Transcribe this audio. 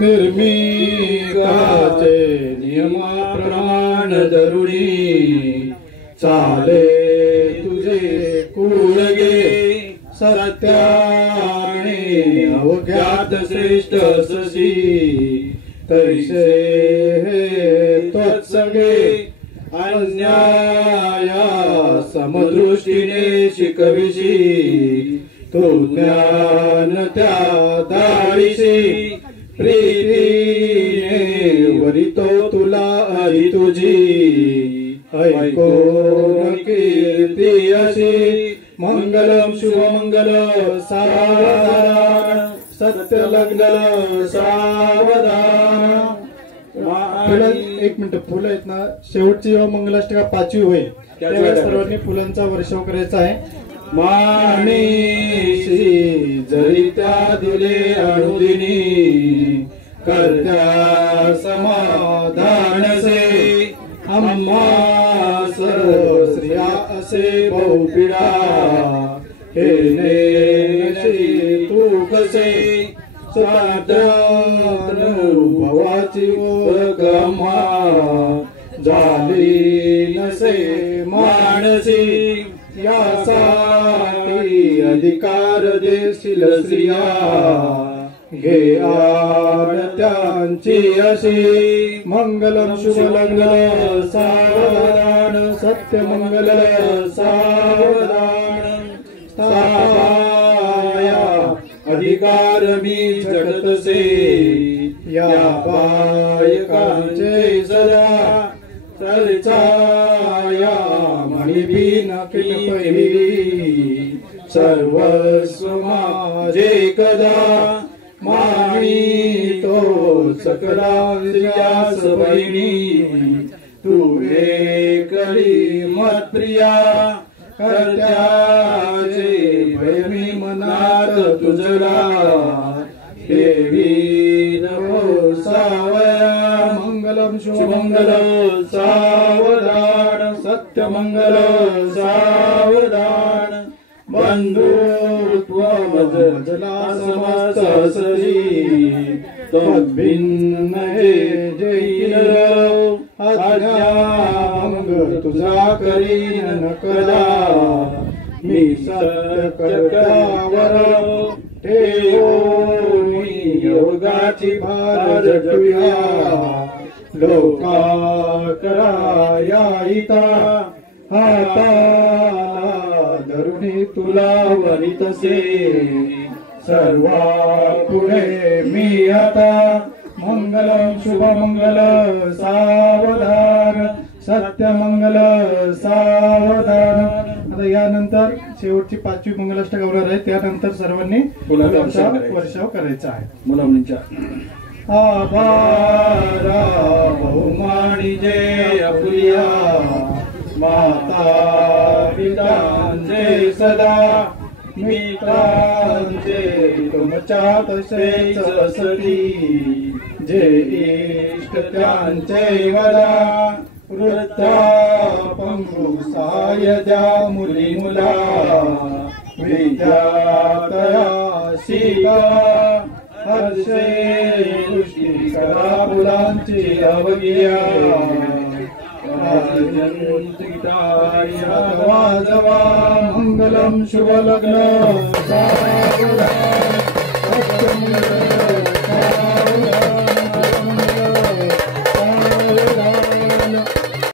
निर्मिकाचे नियमाप्रमाण धरुणी चाले तुझे कुळगे सत्याने अवघ्यात श्रेष्ठ ससी तैसे त्वत्सगे अन्याया समदृष्टीने शिकविशी तो ज्ञान त्या दाळीशी प्रीतीने वरितो तुला हरी तुझी ऐकोन कीर्ती अशी मंगलम शुभमंगल सावधान सत्य लग्न सावधान। एक मिनिट फुलं आहेत ना, शेवटची जेव्हा मंगलाष्टका 5वी होईल त्यावेळेस सर्वांनी फुलांचा वर्षाव करायचा आहे। माणीशी जरी त्या दिले अनुदिनी करत्या समाधान से आम्हा सर्व स्त्रिया असे बहुपिडा हे नेशी तू कसे स्वार्थानुभवाची ओळखमा झाली नसे मानसी यासाठी अधिकार देशील स्त्रिया घे आड त्यांची अशी मंगलम शुभलग्न सावधान सत्य मंगल सावधान स्थाया अधिकार मी जगतसे या बायकांचे सदा चर्चाया मणिबी नकिल पहिली सर्वस्व माझे कदा माणी तो सकला स्त्रियास बहिणी तू एकली मत प्रिया करत्याचे भयमी मनात तुझला देवी नमो सावया मंगलम शुभमंगल सावधान सत्य मंगल सावधान बंधुत्व मजला समस्त सरी तद्भिन्न हे जैन आज्ञाभंग तुझा करीन न कदा मी सत्य कर्त्यावर ठेवोनी योगाची भार जटूया लोका कराया हिता हाताला धरुणी तुला वरितसे सर्वा पुढे मी आता मंगलम शुभमंगल सावधान सत्य मंगल सावधान। आता यानंतर शेवटची 5वी मंगलाष्टक होणार आहे, त्यानंतर सर्वांनी फुलांचा वर्षाव करायचा आहे। मुलामुलींच्या आभारा बहुमानी जय अपुरिया माता पितांचे सदा मित्रांचे तुमच्या तसेच असती जे इष्ट त्यांचे वदा वृद्धापंगु सहाय्य द्या मुली मुला विद्यातया सीता हर्षे दृष्टी करा मुलांची अवज्ञा वाजवा मंगलम शुभलग्न